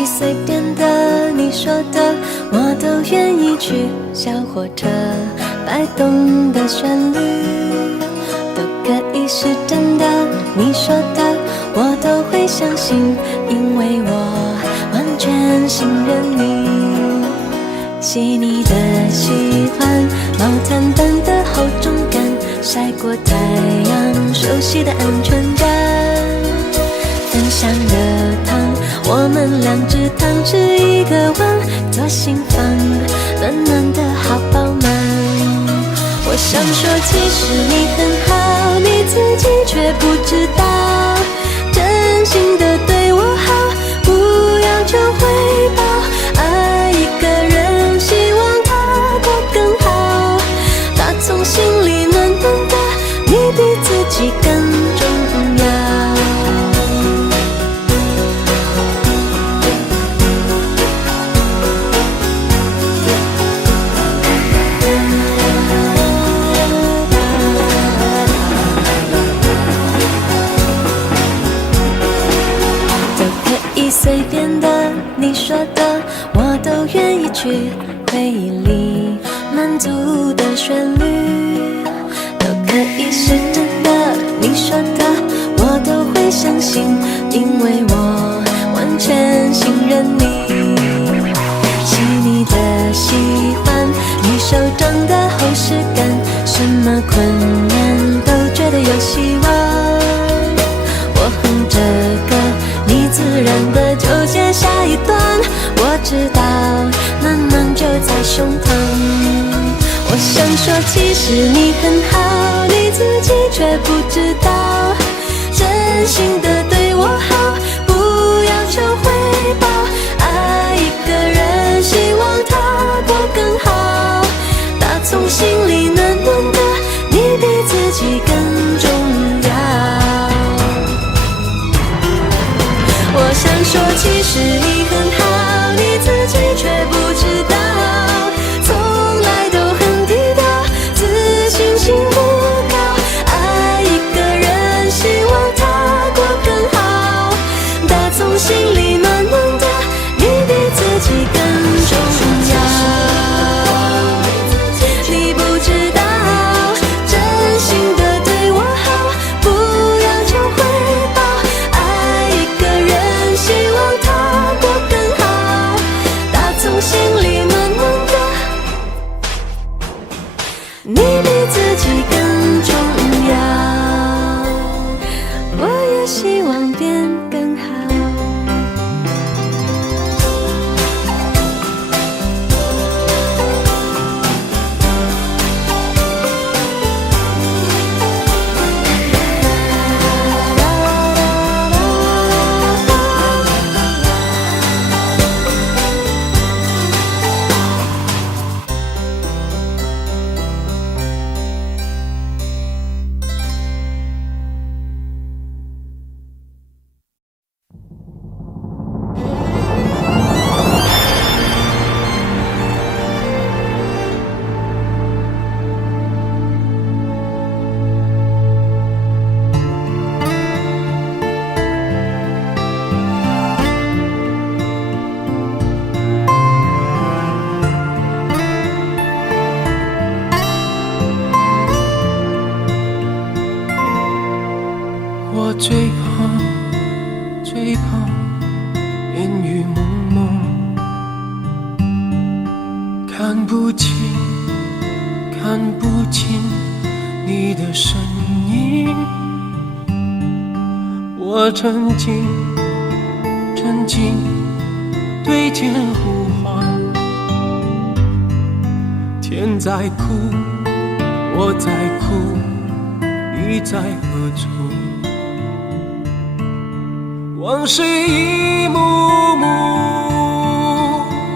以随便的，你说的我都愿意去。小火车摆动的旋律都可以是真的，你说的我都会相信，因为我完全信任你。细腻的喜欢，毛毯般的厚重感，晒过太阳，熟悉的安全感。分享的糖，我们两只汤匙一个碗，左心房，暖暖的好饱满。我想说，其实你很好，你自己却不知道，真心的对我好，不要求回报。爱一个人，希望他过更好，打从心里暖暖的，你比自己更重要。随便的，你说的我都愿意去。回忆里满足的旋律都可以是真的，你说的我都会相信，因为我完全信任你。细腻的喜欢，你手掌的厚实感，什么困难都觉得有希望。我哼着歌，你自然的就接下一段，我知道暖暖就在胸膛。我想说，其实你很好，你自己却不知道，真心的对我好，不要求回报。爱一个人，希望他过更好，打从心里暖暖的，你比自己更重要。我想说，其实你很好，你自己却不知道，从来都很低调，自信心不高。爱一个人，希望他过更好，打从心里暖暖的，你比自己更重要。你不知道，真心的对我好，不要求回报。爱一个人，希望他过更好，打从心里暖暖的，你比自己更重要。我也希望变更好。我最怕烟雨蒙蒙，看不清你的身影。我沉静对天呼唤，天在哭，我在哭，你在何处？往事一幕幕，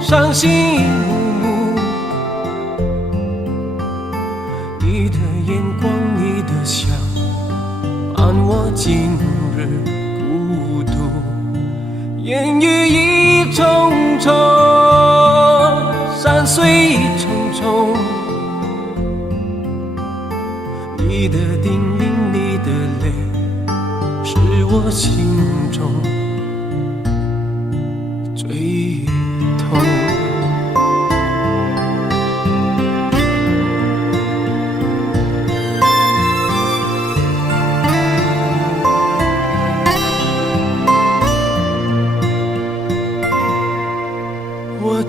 伤心一幕幕，你的眼光，你的笑，伴我今日孤独。烟雨一重重，山水一重重，你的叮咛，你的泪，是我心中最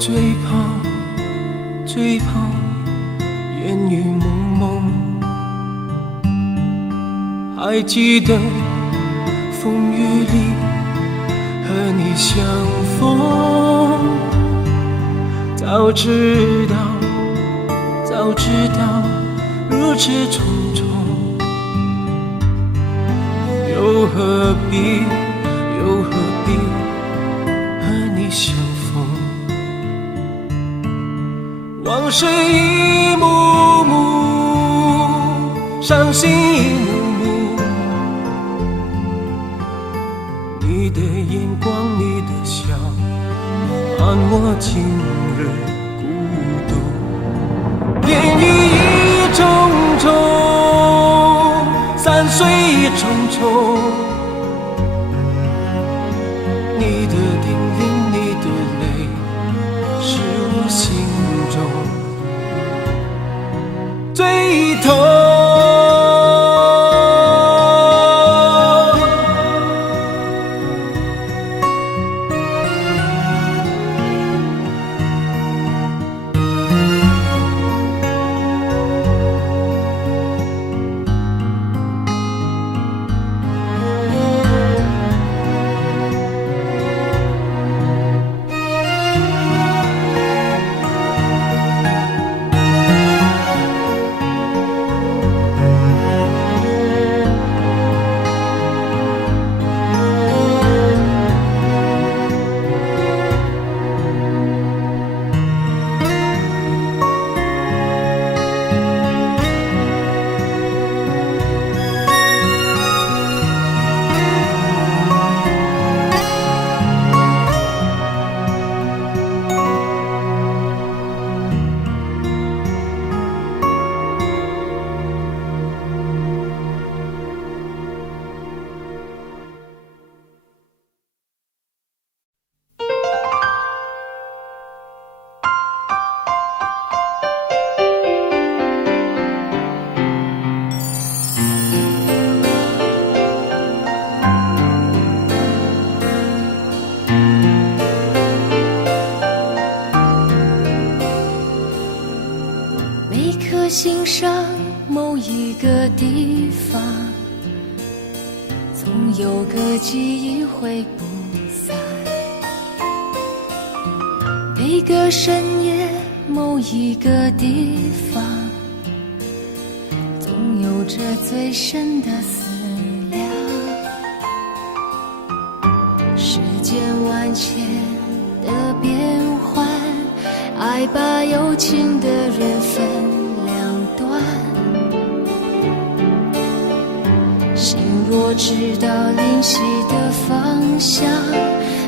最怕烟雨蒙蒙，还记得风雨里和你相逢，早知道如此匆匆，又何必和你相逢？往事一幕幕，伤心一幕幕，你的眼光，你的笑，伴我今日孤独。烟雨一重重，山水一重重，你的叮咛，你的泪，是我心中最痛。心上某一个地方，总有个记忆挥不散。每个深夜某一个地方，总有着最深的思量。世间万千的变幻，爱把有情的人分心若知道灵犀的方向，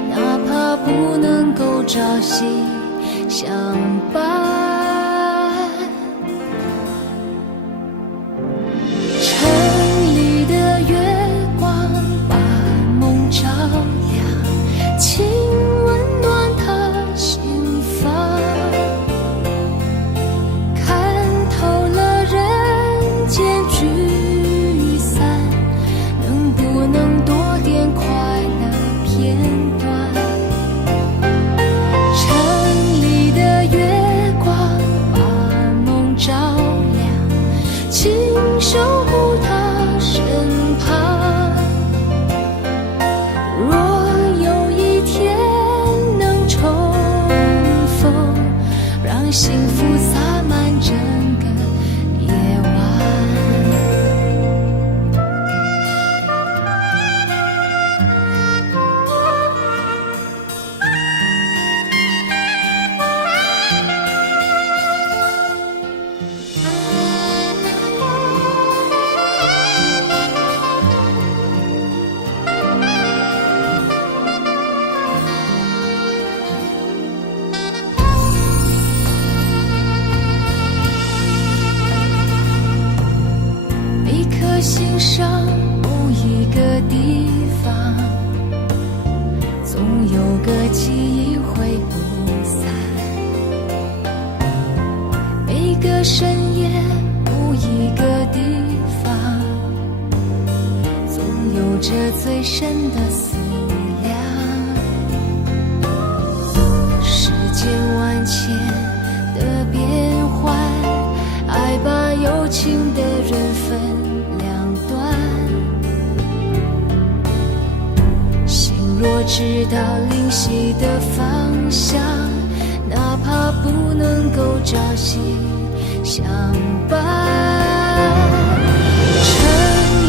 哪怕不能够朝夕相伴。城里的月光把梦照亮，请温暖他心房。看透了人间聚散，不能多点快乐片段。城里的月光把梦照亮，请守护他身旁。若有一天能重逢，让幸福洒满整个夜晚。心上某一个地方，总有个记忆挥不散。每个深夜某一个地方，总有着最深的思量。世间万若知道灵犀的方向，哪怕不能够朝夕相伴。城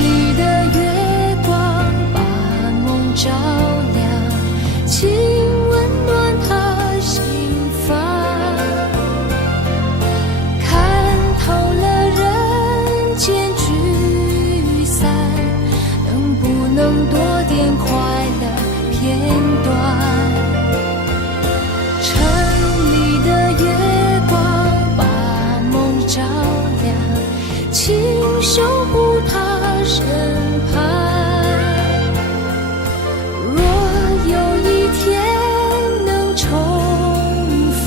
里的月光把梦照亮，请温暖他心房。看透了人间聚散，能不能多点快乐片段？城里的月光把梦照亮，请守护他身旁。若有一天能重逢，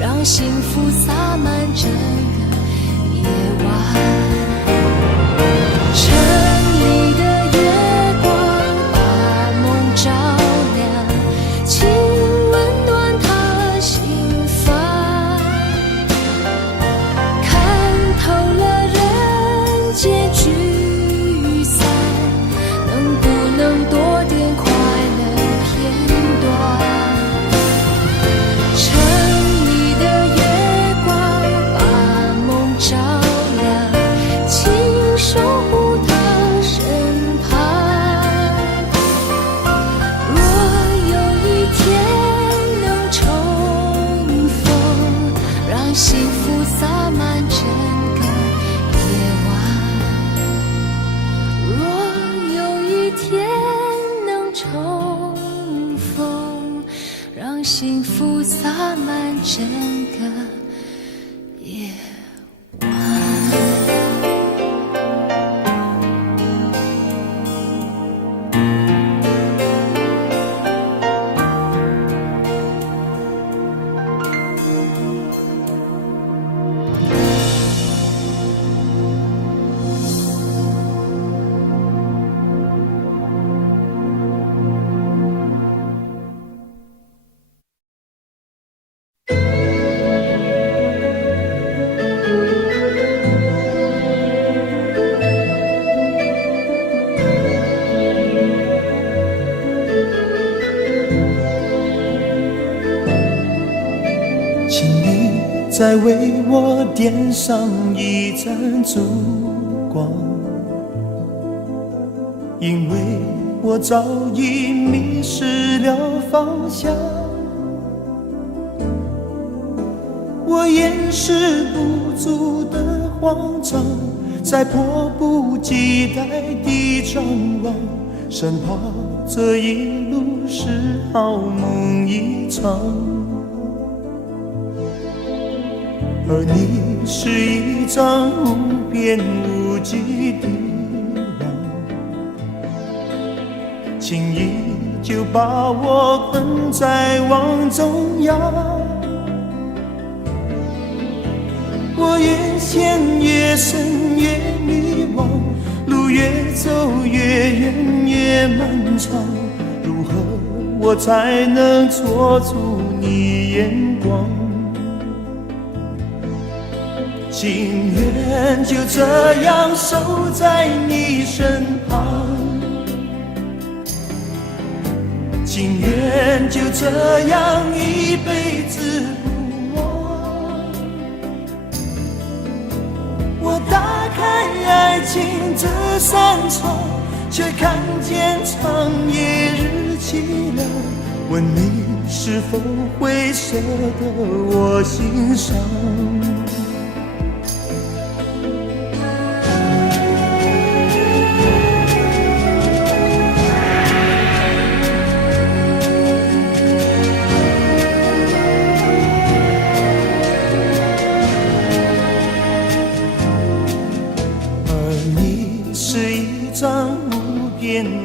让幸福洒满整个夜晚。城里的月光把梦照亮，请温暖他心房。看透了人间聚散，能不能多点快乐片段？城里的月光把梦照亮，请守护他身旁。若有一天能重逢，让幸福洒满整个夜晚。若有一天能重逢，让幸福洒满整个夜晚。请你再为我点上一盏烛光，因为我早已迷失了方向。我掩饰不住的慌张，在迫不及待地张望，生怕这一路是好梦一场。而你是一张无边无际的网，轻易就把我困在网中央。我越陷越深越迷惘，路越走越远越漫长，如何我才能捉住你眼光？情愿就这样守在你身旁，情愿就这样一辈子不忘。我打开爱情这扇窗，却看见长夜日凄凉。问你是否会舍得我心伤？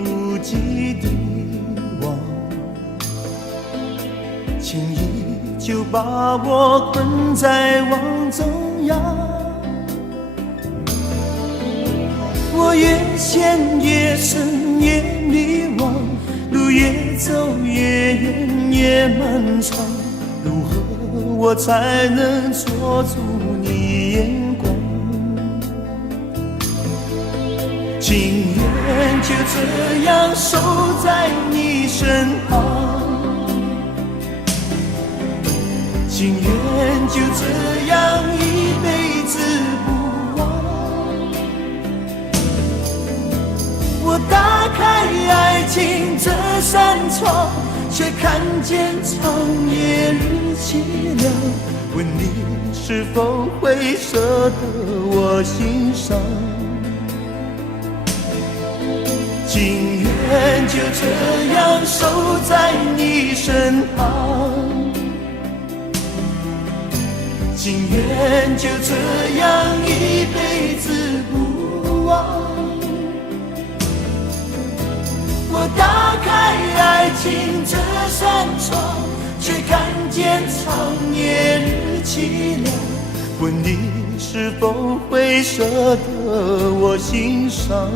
无际的网，轻易就把我困在网中央。我越陷越深越迷惘，路越走越远越漫长，如何我才能捉住你眼光？情愿就这样守在你情愿就这样一辈子不忘。我打开爱情这扇窗，却看见长夜日凄凉。问你是否会舍得我心伤？情愿就这样守在你身旁，情愿就这样一辈子不忘。我打开爱情这扇窗，却看见长夜日凄凉。问你是否会舍得我心伤？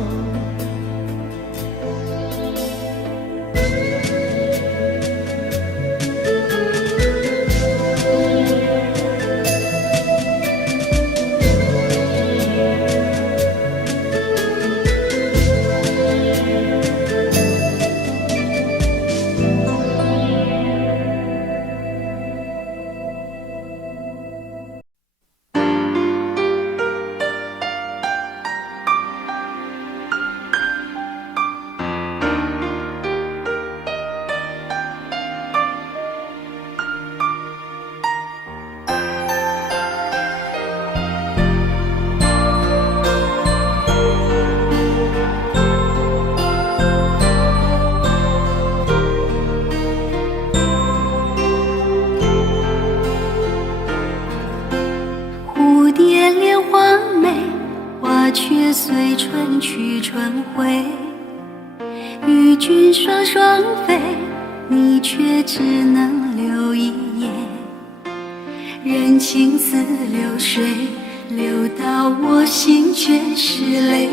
随春去春回，与君双双飞，你却只能留一眼。人情似流水，流到我心却是泪。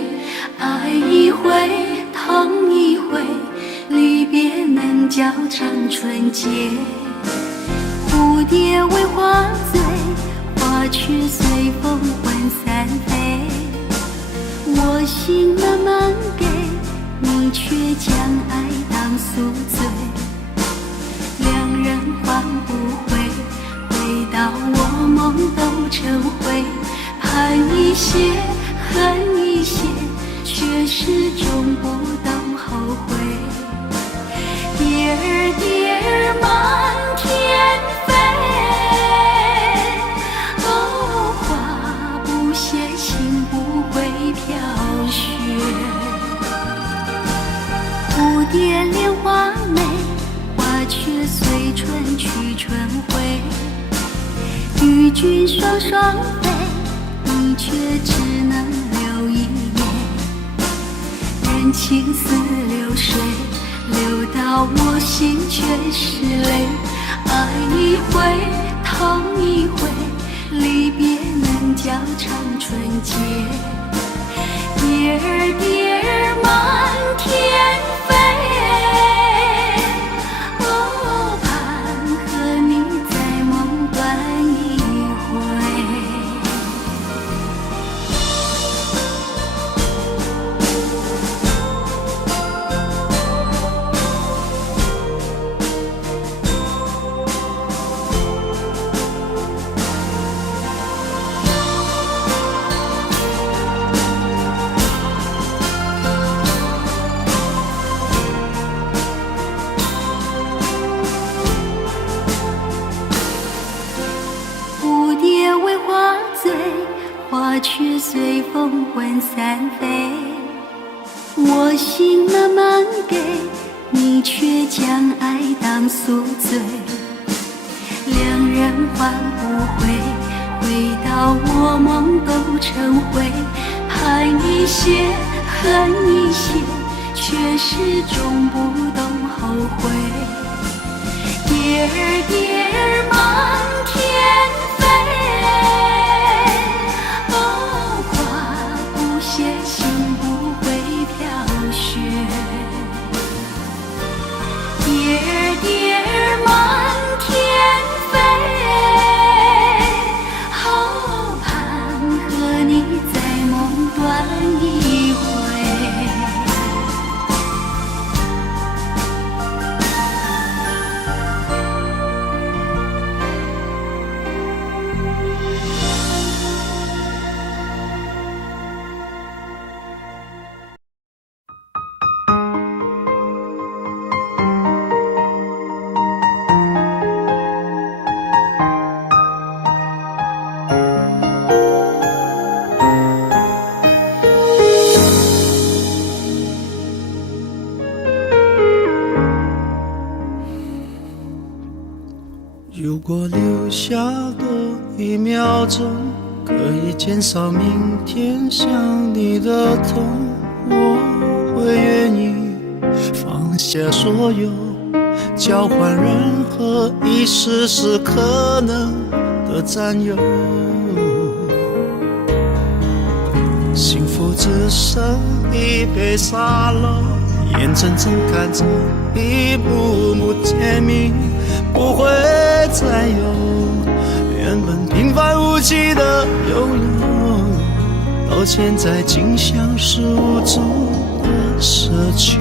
爱一回，痛一回，离别能较长春节。蝴蝶为花醉，花却随风魂散飞。我心慢慢给，你却将爱当宿醉。两人换不回，回到我梦都成灰。盼一些，恨一些，却始终不懂后悔。蝶儿蝶儿满天飞，哦，花不谢，情不会飘雪。蝴蝶恋花美，花却随春去春回。与君双双飞，你却只能留一眼。人情似流水，流到我心却是泪。爱一回，痛一回，离别能较长春节。蝶儿蝶儿满天飞，哦，盼和你在梦断一回。花却随风魂散飞，我心慢慢给，你却将爱当宿醉。两人换不回，回到我梦都成灰。盼一些，恨一些，却始终不懂后悔。蝶儿蝶儿满天飞，心不会飘雪。蝶儿蝶儿满天飞，好盼和你在梦断一回。果留下多1秒钟，可以减少明天想你的痛，我会愿意放下所有，交换任何一丝丝可能的占有。幸福只剩一杯沙漏，眼睁睁看着一幕幕甜蜜不会再有，原本平凡无奇的拥有，到现在竟像是无助的奢求。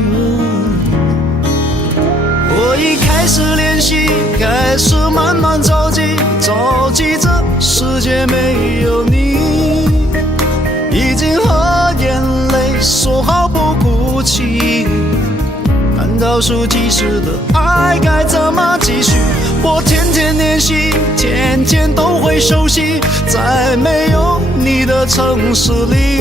我已开始练习，开始慢慢着急，着急这世界没有你，已经和眼泪说好不哭泣，看倒数计时的爱该怎么继续？我天天练习，天天都会熟悉，在没有你的城市里，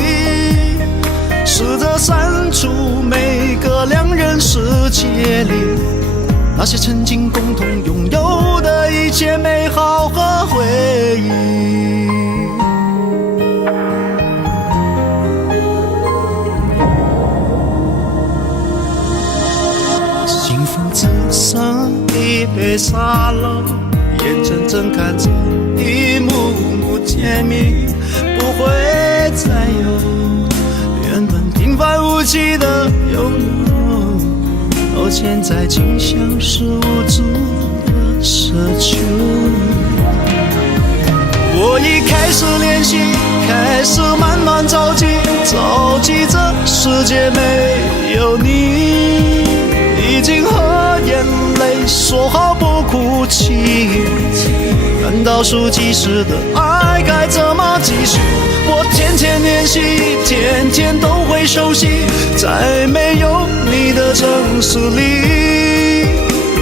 试着删除每个两人世界里那些曾经共同拥有的一切美好和回忆。幸福只剩一杯沙漏，眼睁睁看着一幕幕甜蜜不会再有，原本平凡无奇的拥有，到现在竟像是无助的奢求。我已开始练习，开始慢慢着急，着急这世界没有你，已经和眼泪说好不哭泣，看倒数计时的爱该怎么继续？我天天练习，天天都会熟悉，在没有你的城市里，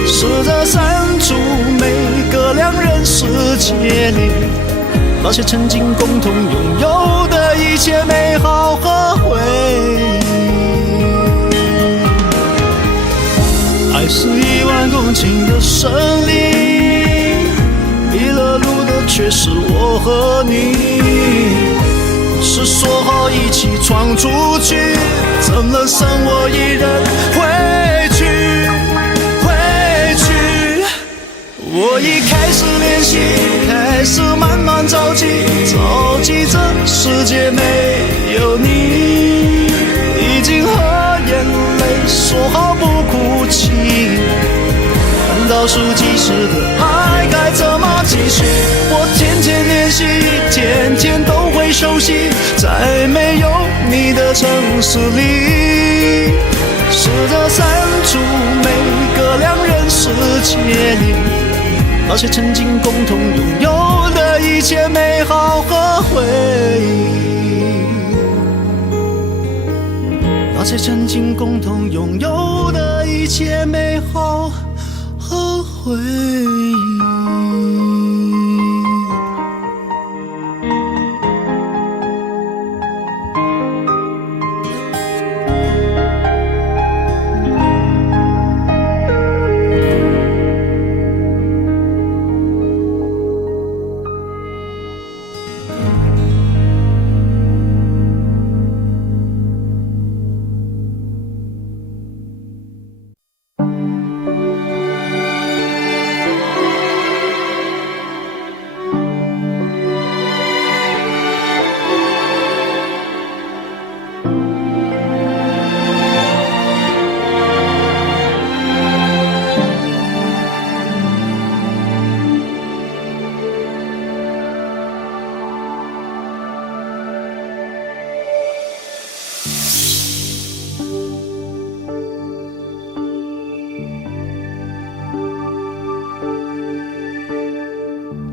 试着删除每个两人世界里那些曾经共同拥有的一切美好和回忆。爱是10000公顷的森林，迷了路的却是我和你，是说好一起闯出去，怎能剩我一人回去？我已开始练习，开始慢慢着急，着急这世界没有你，已经和眼泪说好不哭泣，看倒数计时的爱该怎么继续？我天天练习，天天都会熟悉，在没有你的城市里，试着删除每个两人世界里那些曾经共同拥有的一切美好和回忆，那些曾经共同拥有的一切美好和回忆。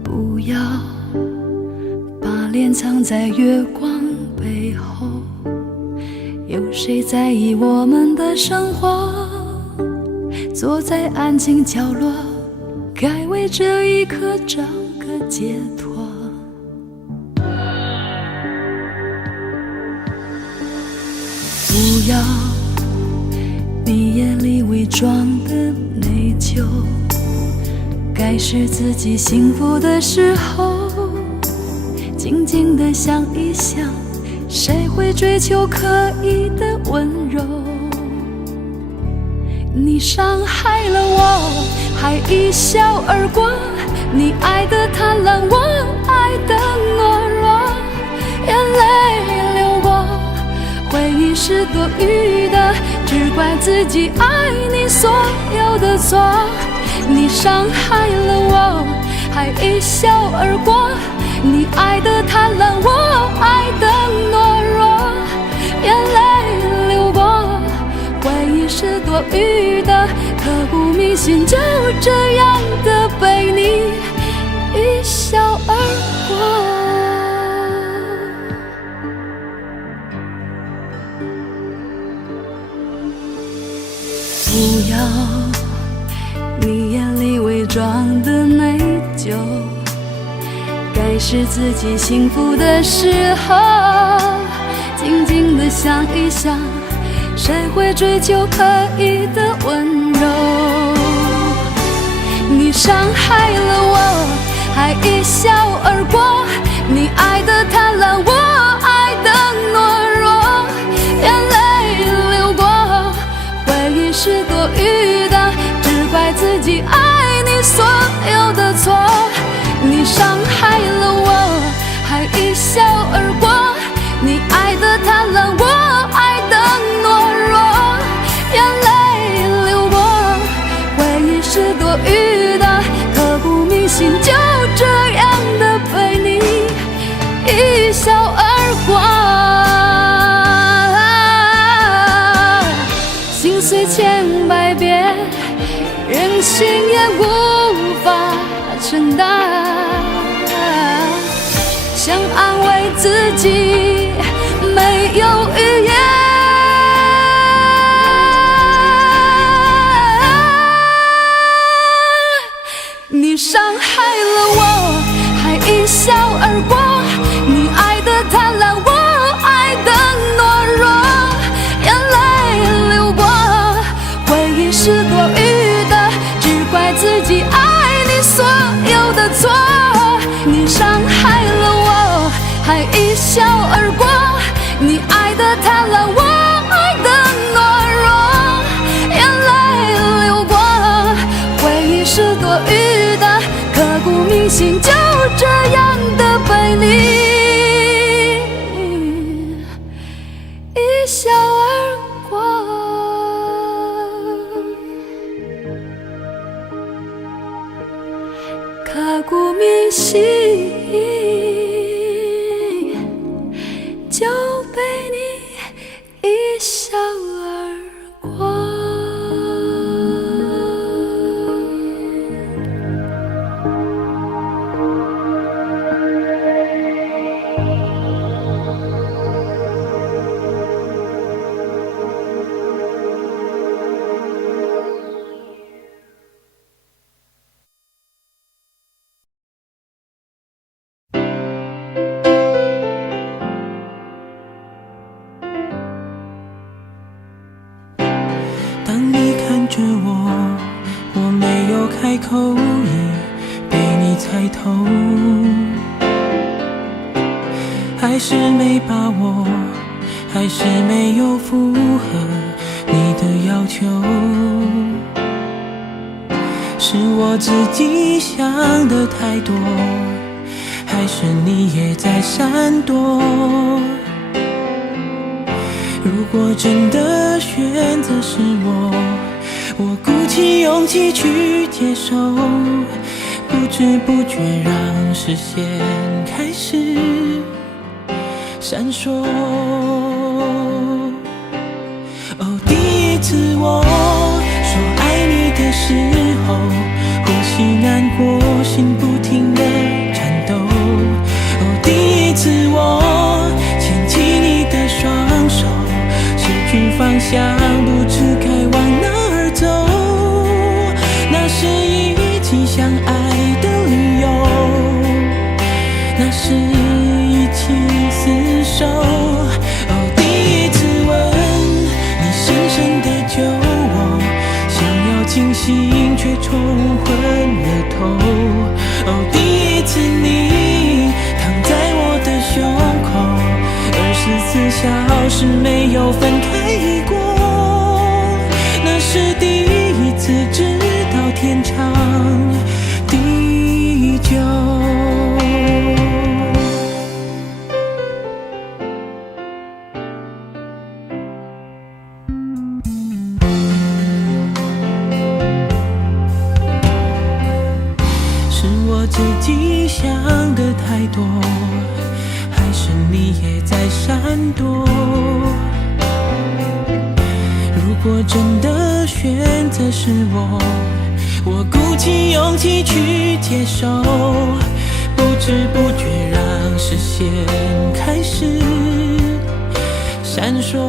不要把脸藏在月光背后，有谁在意我们的生活？坐在安静角落，该为这一刻找个解脱。不要你眼里伪装的内疚，该是自己幸福的时候，静静地想一想，谁会追求刻意的温柔？你伤害了我，还一笑而过。你爱的贪婪，我爱的懦弱。眼泪流过，回忆是多余的，只怪自己爱你所有的错。你伤害了我，还一笑而过。你爱的贪婪，我爱的懦弱。眼泪流过，回忆是多余的，刻骨铭心，就这样的被你一笑而过。不要你眼里伪装的内疚，该是自己幸福的时候，静静地想一想，谁会追求刻意的温柔？你伤害了我，还一笑而过。你爱的贪婪，我爱的懦弱。眼泪流过，回忆是多余的，只怪自己爱你所有的错。你伤害了我，还一笑而过。你爱的贪婪，我爱的懦弱。眼泪流过，回忆是多余的，刻骨铭心，就这样的被你一笑而过。心碎千百遍，任性也无法承担。想安慰自己，没有语言。你伤害了我，还一笑而过。你爱的贪婪，我爱的懦弱。眼泪流过，回忆是多余的，只怪自己爱你所有的错。你伤害了我，还一笑而过。你爱的贪婪，我爱的懦弱。眼泪流过，回忆是多余的，刻骨铭心，就这样的被你一笑而过。刻骨铭心，就被你一笑而过。当你看着我，我没有开口，已被你猜透。还是没把握，还是没有符合你的要求。是我自己想的太多，还是你也在闪躲？如果真的选择是我鼓起勇气去接受，不知不觉让视线开始闪烁。哦，第一次我说爱你的时候，呼吸难过，心不停地颤抖。哦，第一次我牵起你的双手，失去方向，不知该往哪儿走。那是一起相爱的理由，那是一起厮守。哦，第一次吻你，深深地救我，想要清醒却冲昏了头。哦，第一次你躺在我的胸口，24小时没有分开过，那是第一次知道天长地久。是我自己想的太多，还是你也在闪躲？如果真的选择是我鼓起勇气去接受，不知不觉让视线开始闪烁。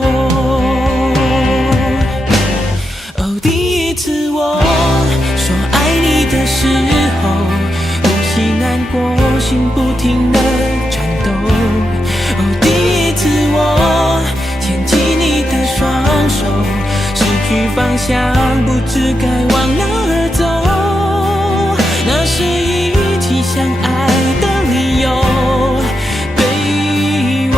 哦，第一次我说爱你的时候，呼吸难过，心不停地颤抖。哦，第一次我牵起你的双手，失去方向，不知该往哪儿走。那是一起相爱的理由，对我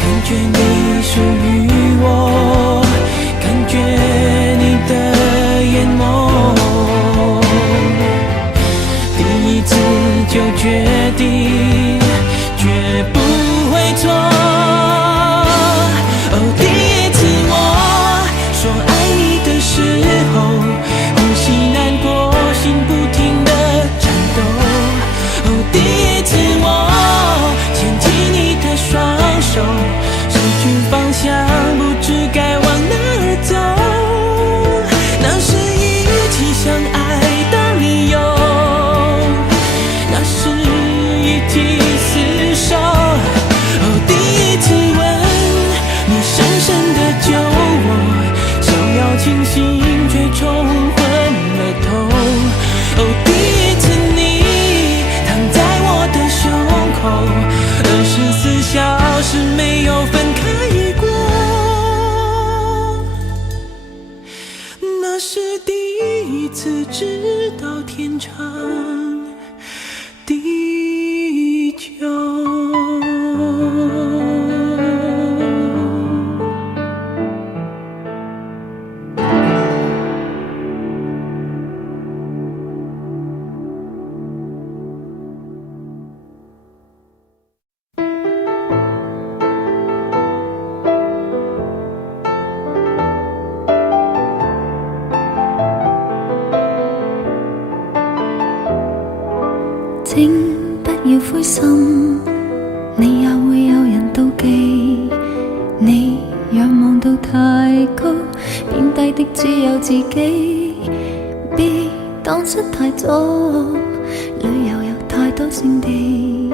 感觉你属于我，感觉你的眼眸，第一次就决定绝不会错。哦，第一次我说爱你的时候，呼吸难过，心不停地颤抖。哦，第一次我牵起你的双手，失去方向，不知该往哪儿走。那是一起相爱的理由，那是一起厮守。哦，第一次吻你深深地救我，想要清醒却冲昏了头。哦，第一次你躺在我的胸口，24小时没有分开过，那是第一次知道天长地久。請不要灰心，你也會有人妒忌。你仰望到太高，變低的只有自己。別蕩失太早，旅遊有太多勝地。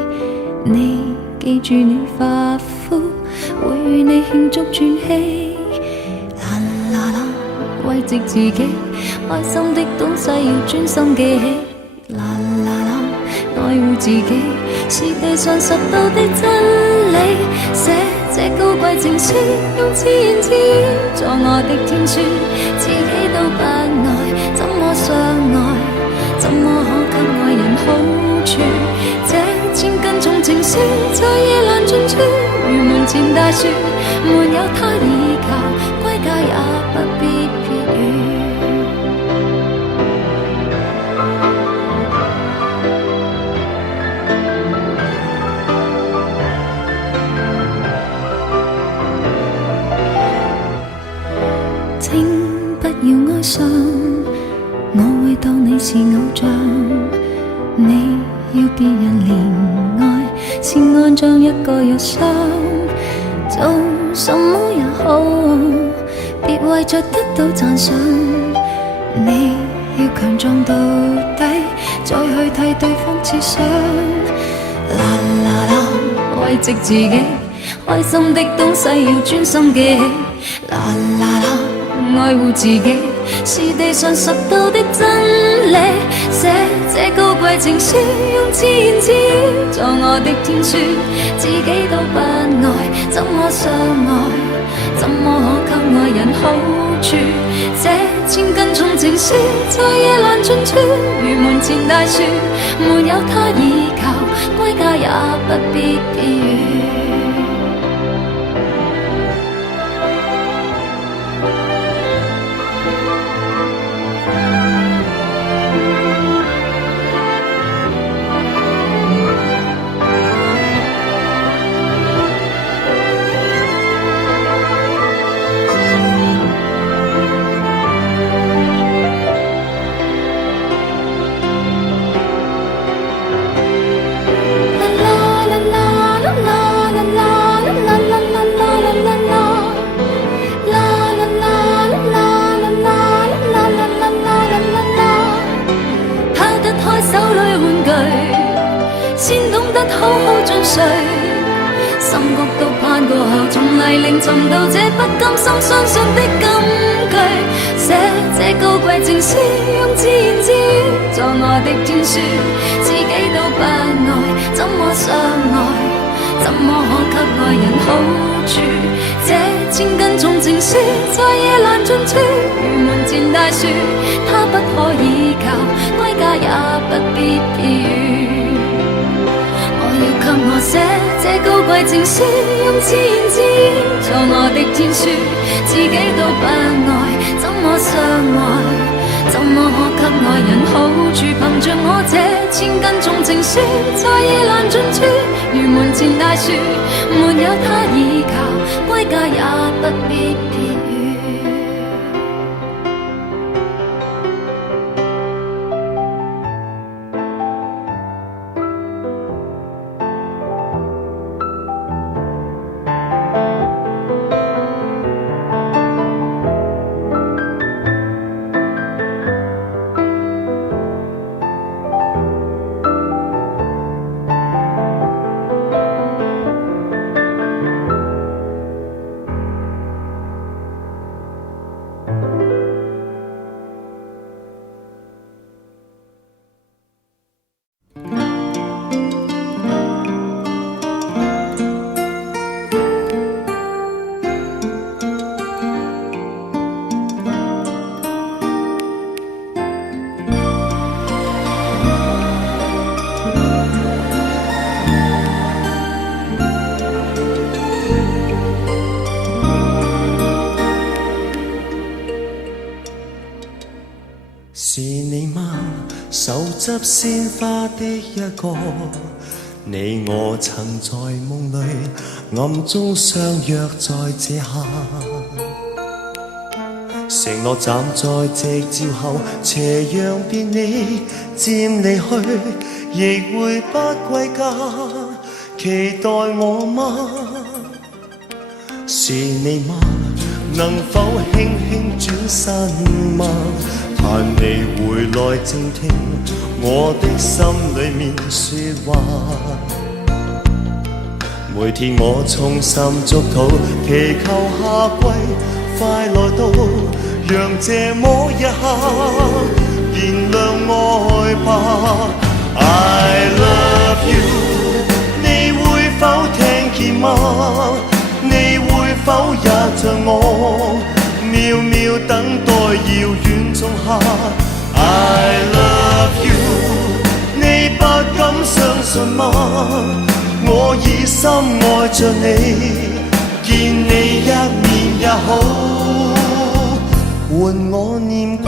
你記住你發膚，會與你慶祝轉起。啦啦啦，慰藉自己，開心的東西要專心記起。啦啦啦，愛護自己是地上拾到的真理。寫這高貴情書，用自言自語作我的天書，自己都不愛，怎麼相愛？怎麼可給愛人好處？這千斤重情書在夜闌盡處，如門前大樹，沒有他倚靠，歸家也不必撇語。請不要哀傷，我會當你是偶像。你要別人憐愛，是愛像一個藥箱。做什麼也好，別為着得到讚賞。你要強壯到底，再去替對方設想。啦啦啦，慰藉自己，開心的東西要專心記起。啦啦啦，愛護自己是地上拾到的真理。寫這高貴情書，用自言自語作我的天書，自己都不愛。怎麼相愛？怎麼可給愛人好處？這千斤重情書在夜闌盡處，如門前大樹，沒有他倚靠，歸家也不必避雨。深谷都攀過後，從泥濘尋到這不甘心相信的金句。寫這高貴情書，用自言自語作我的天書，自己都不愛，怎麼相愛？怎麼可給愛人好處？這千斤重情書在夜闌盡處，如門前大樹，他不可倚靠，歸家也不必避雨。要給我寫這高貴情書，用自言自語作我的天書，自己都不愛，怎麼相愛？怎麼可給愛人好處？憑着我這千斤重情書，在夜闌盡處，如門前大樹，沒有他倚靠，歸家也不必避雨。是你嗎？手執鮮花的一個，你我曾在夢裏暗中相約在這下，承諾站在夕照後，斜陽別你漸離去，亦會不歸家，期待我嗎？是你嗎？能否輕輕轉身嗎？盼你回來靜聽我的心裏面說話，每天我衷心祝禱，祈求夏季快來到，讓這麼一刻燃亮愛吧。I love you， 你會否聽見嗎？你會否也像我渺渺等待遙遠仲夏 I love you， 你不敢相信嗎？我已深愛着你，見你一面也好，換我念掛。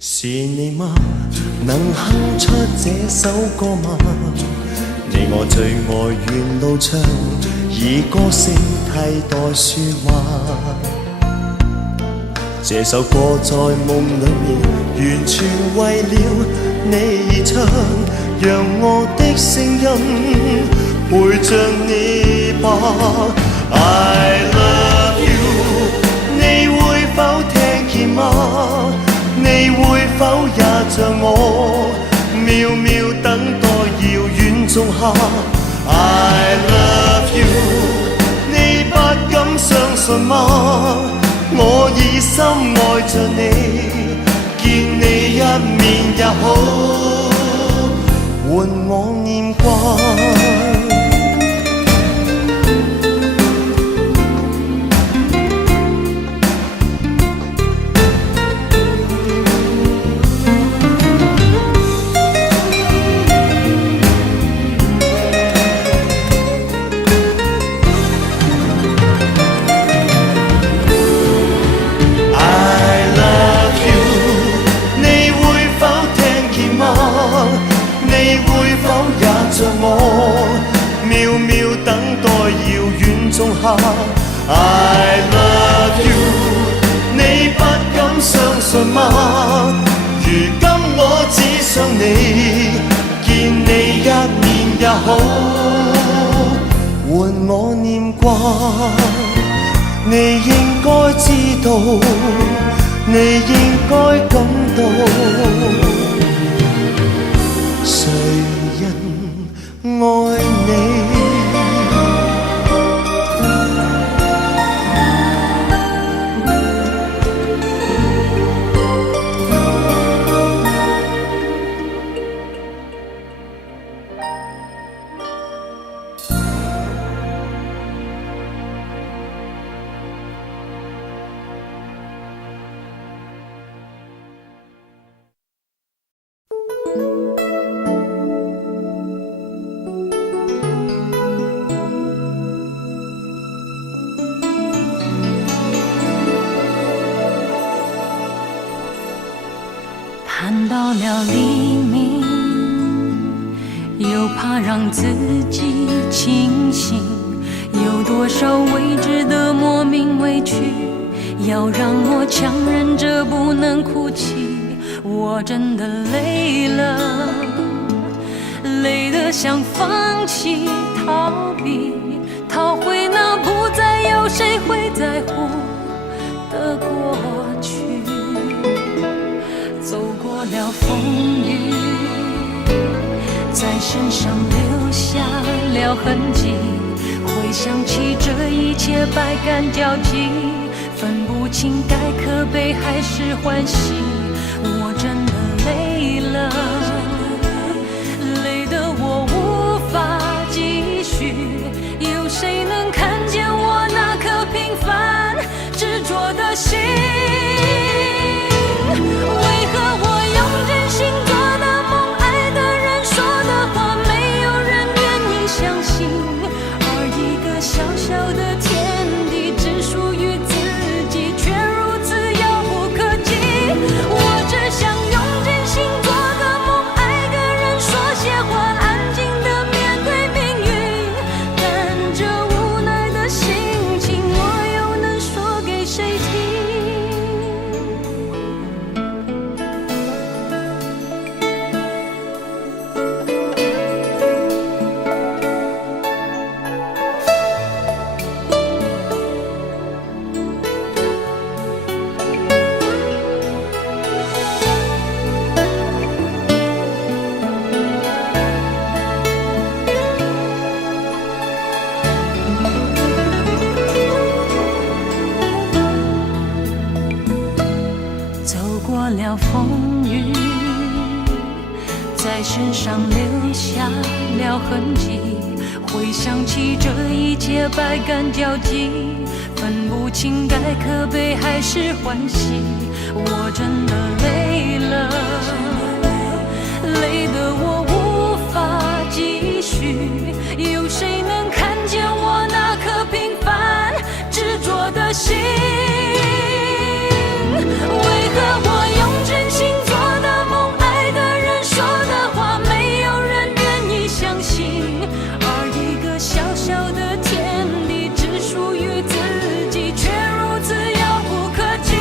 是你嗎？能哼出這首歌嗎？你我最愛沿路唱，以歌聲替代說話。這首歌在夢裏面，完全為了你而唱，讓我的聲音陪着你吧。I love you， 你會否聽見嗎？你會否也像我渺渺等待遙遠仲夏 I love you， 你不敢相信嗎？我已深愛着你，見你一面也好，換我念掛。像我渺渺等待遙遠種下 I love you， 你不敢相信嗎？如今我只想你，見你一面也好，換我念掛。你應該知道，你應該感到，誰愛你。盼到了黎明，又怕让自己清醒，有多少未知的莫名委屈，要让我强忍着不能哭泣。我真的累了，累得想放弃逃避，逃回那不再有谁会在乎的过去。走过了风雨，在身上留下了痕迹，回想起这一切百感交集，分不清该可悲还是欢喜。我真的累了，累得我无法继续，有谁能看见我那颗平凡执着的心？为何我用真心做的梦，爱的人说的话，没有人愿意相信？而一个小小的天地，只属于自己，却如此遥不可及。我只想用真心做个梦，爱个人说些话，安静地面对命运。但这无奈的心情，我又能说给谁听？走过了风雨，在身上留下了痕迹，回想起这一切百感交集，分不清该可悲还是欢喜。我真的累了，累得我无法继续，有谁能看见我那颗平凡执着的心？为何我用真心做的梦，爱的人说的话，没有人愿意相信？而一个小小的天地，只属于自己，却如此遥不可及。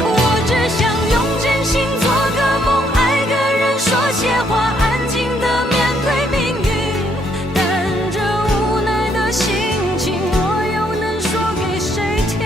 我只想用真心做个梦，爱个人说些话，安静地面对命运。但这无奈的心情，我又能说给谁听？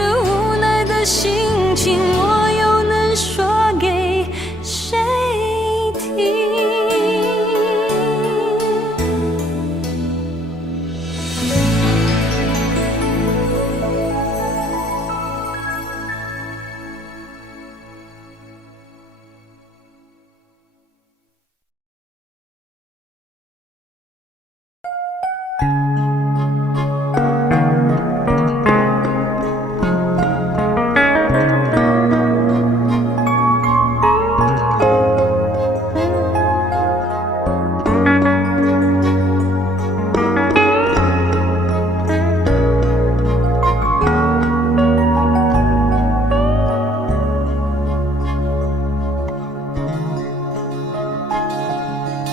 着无奈的心情，我又能说给谁听？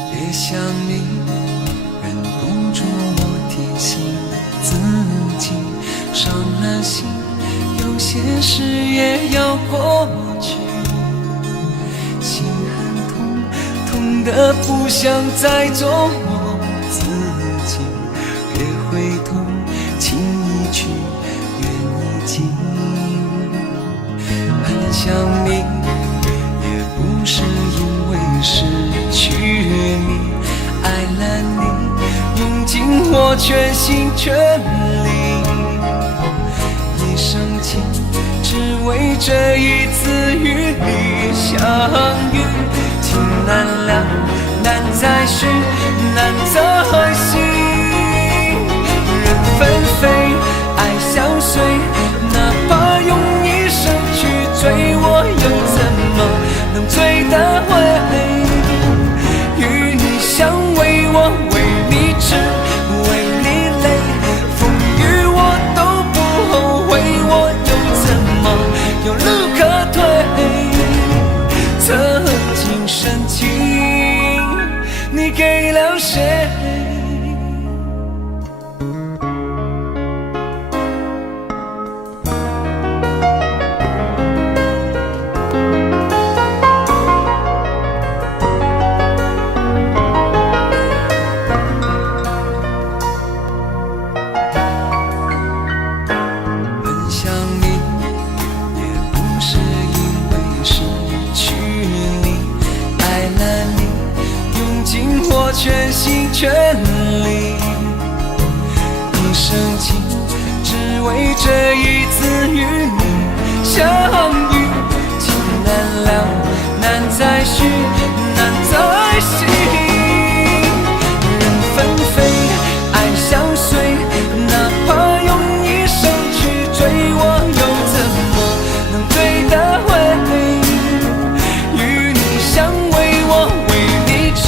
别想你，忍不住我提醒自己，伤了心，有些事也要过去。心很痛，痛得不想再做我自己。别回头，情已去，缘已尽。很想你，也不是因为失去你，爱了你，用尽我全心全力。一生情，只为这一次与你相遇。情难了，难再续，难再续。人纷飞，爱相随，哪怕用一生去追，我又怎么能追得回？与你相偎，我为你痴，为你累，风雨我都不后悔，我又怎么有路可退？曾经深情，你给了谁？全心全力，一生情，只为这一次与你相遇。情难了，难再续，难再续。人纷飞，爱相随，哪怕用一生去追，我又怎么能追得回？与你相偎，我为你痴，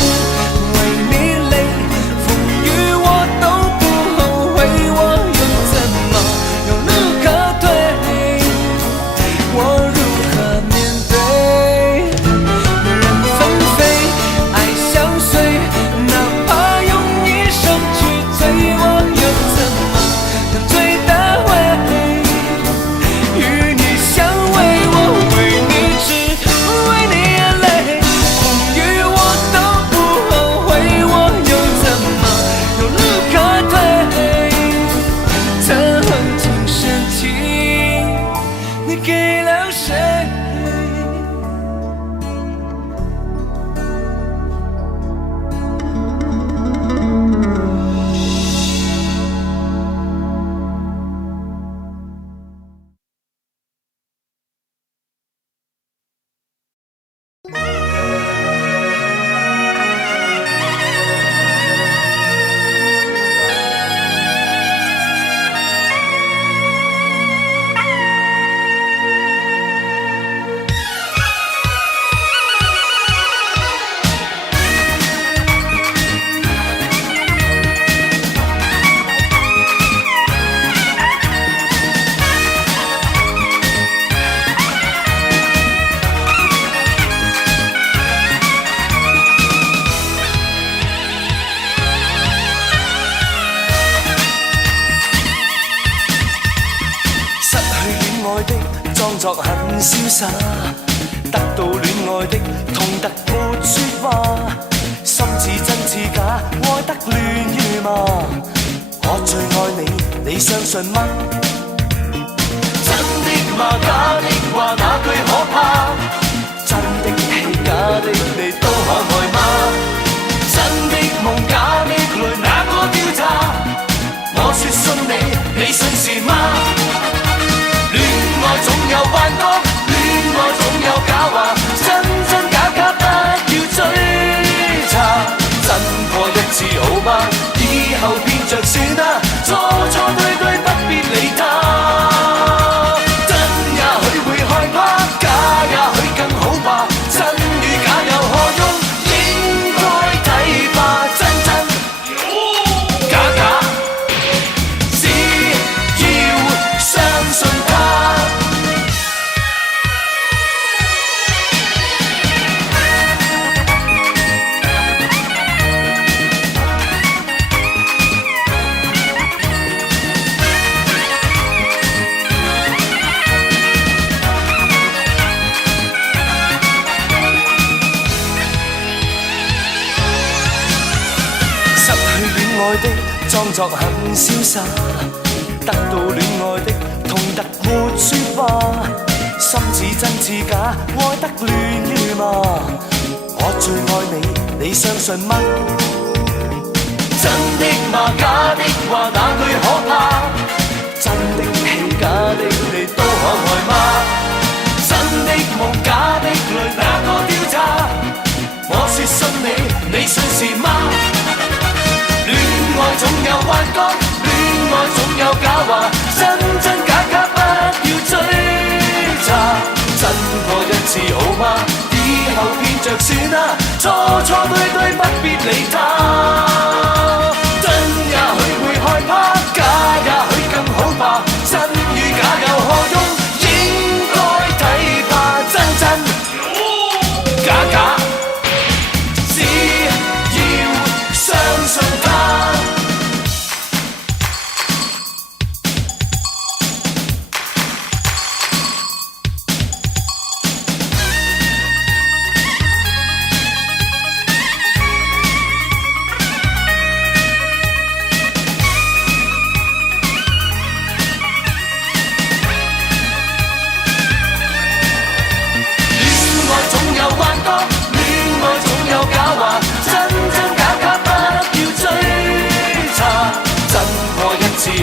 作很潇洒，得到戀愛的痛得沒說話，心似真似假，愛得亂如麻。我最愛你，你相信嗎？真嗎？假的話那句可怕？真的戲，假的你都可愛嗎？真的夢，假的淚，哪個調查？我說信你，你信是嗎？戀愛總有幻覺，戀愛總有假話，真真假假不要追查。真過一次好嗎？以後變着算啦，錯錯對對不必理他。真也許會害怕，假也許更好吧。真與假有何用？應該睇吧。真真假假，只要相信他。裝作很瀟灑，得到戀愛的痛得沒說話，心似真似假，愛得亂了嗎？我最愛你，你相信嗎？真的嗎？假的話那句可怕？真的戲，假的你都可愛嗎？真的夢，假的淚，哪個調查？我說信你，你信是嗎？戀愛總有幻覺，戀愛總有假話，真真假假不要追查。真過一次好嗎？以後變着算啦，錯錯對對不必理他。真也許會害怕，假也許更好吧。真與假有何用？應該睇吧。真真假假，只要相信他。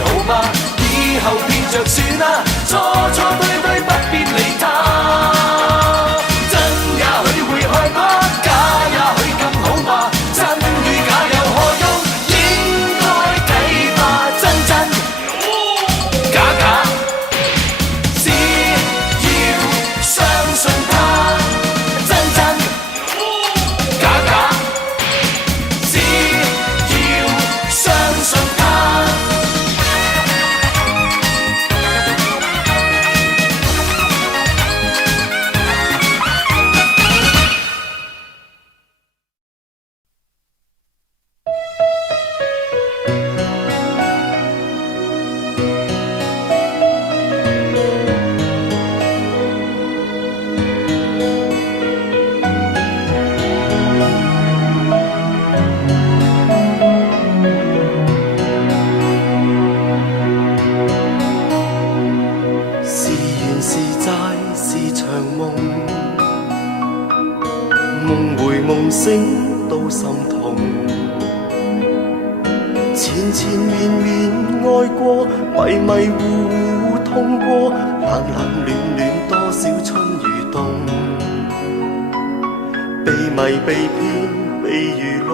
好嗎？以後變着算啦，錯錯對對不必理他。真也許會害怕，假也許更好吧。真與假有何用？應該睇吧。真真假假，只要相信他。真真假假，只要相信他。夢回夢醒都心痛，纏纏綿綿愛過，迷迷糊糊痛過，冷冷暖暖多少春與冬，被迷被騙被愚弄，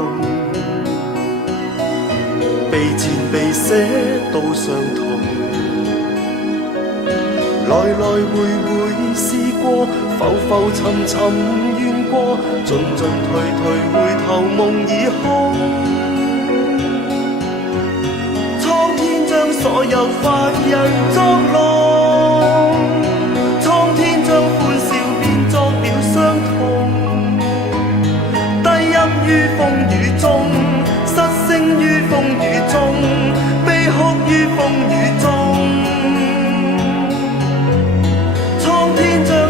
被纏被捨都相同，來來回回試過，浮浮沉沉怨過，進進退退回頭夢已空。蒼天將所有凡人作弄，蒼天將歡笑變作了傷痛，低泣於風雨中，失聲於風雨中，悲哭於風雨中。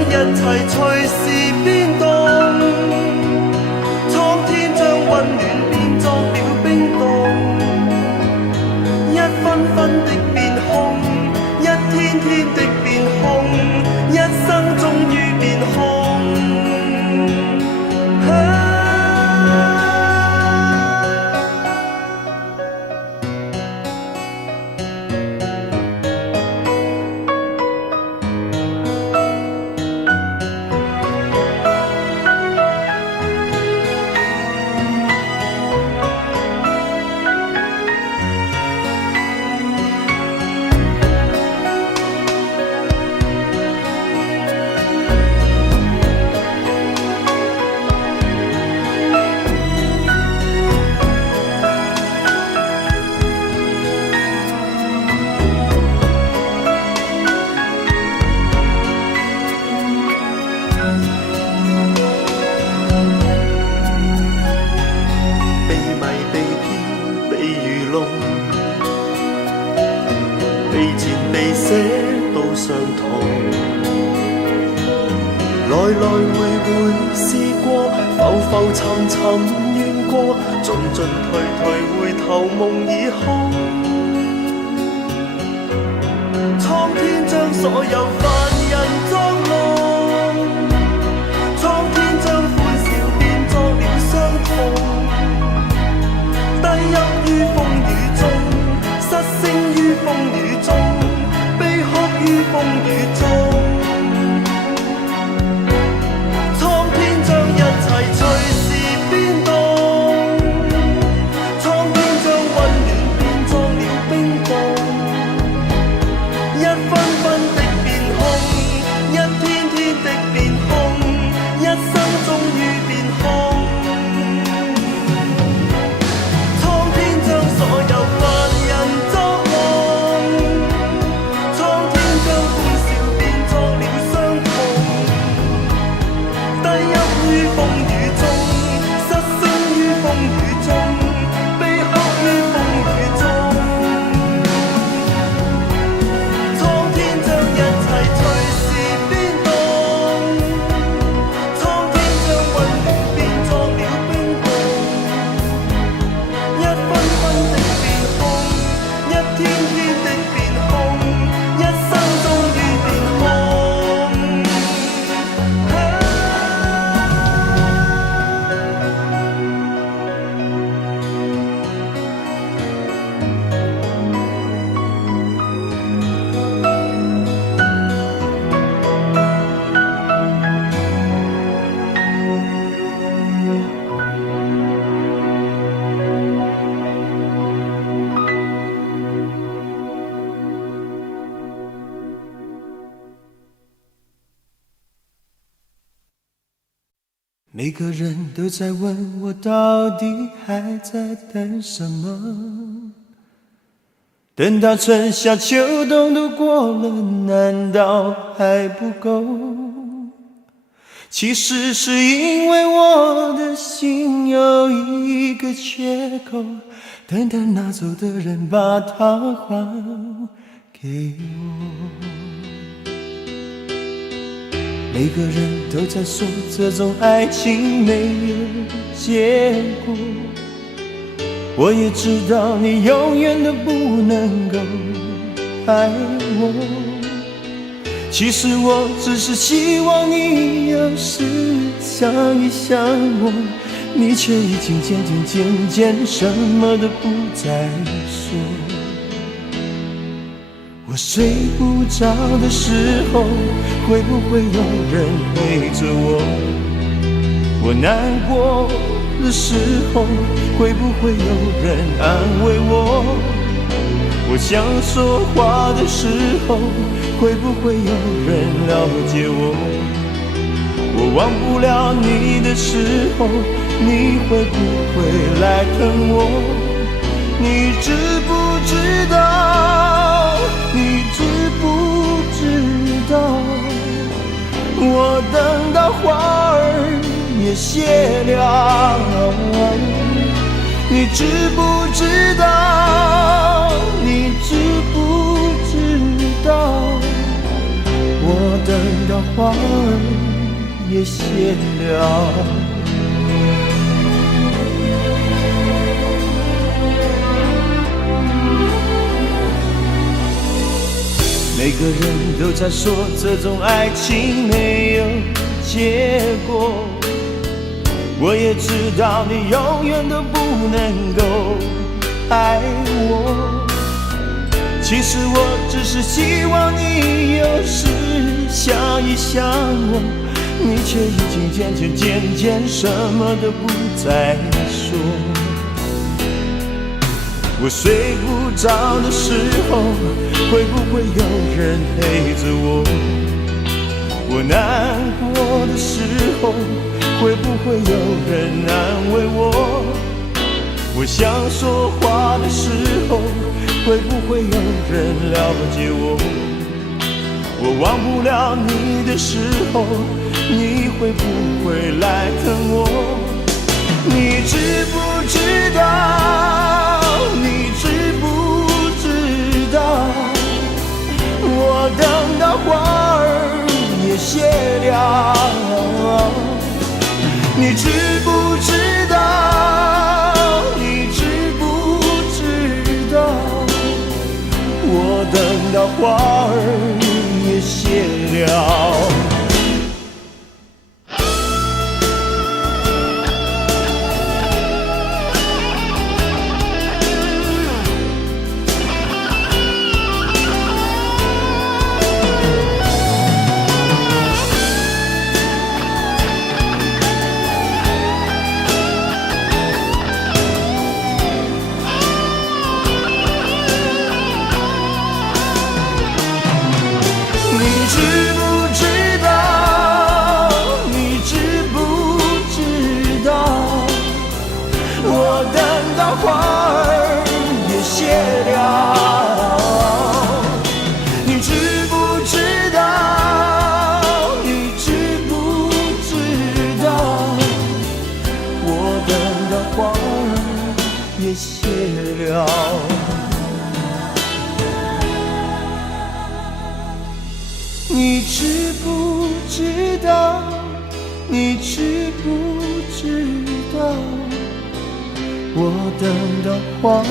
一切隨時變動，蒼天將溫暖變作了冰凍，一分分的變空，一天天的變空。来来回回试过，浮浮沉沉怨过，进进退退回头梦已空。苍天将所有凡人作弄，苍天将欢笑变作了伤痛。低泣于风雨中，失声于风雨中，悲哭于风雨中。苍天将一切随时变动，苍天将温暖变作了冰冻。一分分的变空，一天天的变空，一生终于变空。苍天将所有凡人作弄，苍天将欢笑变作了伤痛。低泣於風雨中，失聲於風雨中，悲哭於風雨中。蒼天將一切隨時變動，蒼天將溫暖變作了冰凍。一分分的變空，一天天的變空，一生終於變空。每个人都在问我到底还在等什么，等到春夏秋冬都过了，难道还不够？其实是因为我的心有一个缺口，等待拿走的人把它还给我。每个人都在说这种爱情没有结果，我也知道你永远都不能够爱我。其实我只是希望你有时想一想我，你却已经渐渐什么都不再说。我睡不着的时候，会不会有人陪着我？我难过的时候，会不会有人安慰我？我想说话的时候，会不会有人了解我？我忘不了你的时候，你会不会来疼我？你知不知道？你知不知道？我等到花儿也谢了。你知不知道？你知不知道？我等到花儿也谢了。每个人都在说这种爱情没有结果，我也知道你永远都不能够爱我。其实我只是希望你有时想一想我，你却已经渐渐什么都不再说。我睡不着的时候，会不会有人陪着我？我难过的时候，会不会有人安慰我？我想说话的时候，会不会有人了解我？我忘不了你的时候，你会不会来疼我？你知不知道？你知不知道？我等到花儿也谢了。你知不知道？你知不知道？我等到花儿也谢了。花儿也谢了，你知不知道？你知不知道？我等的花儿也谢了。你知不知道？你知不知道？我等的花儿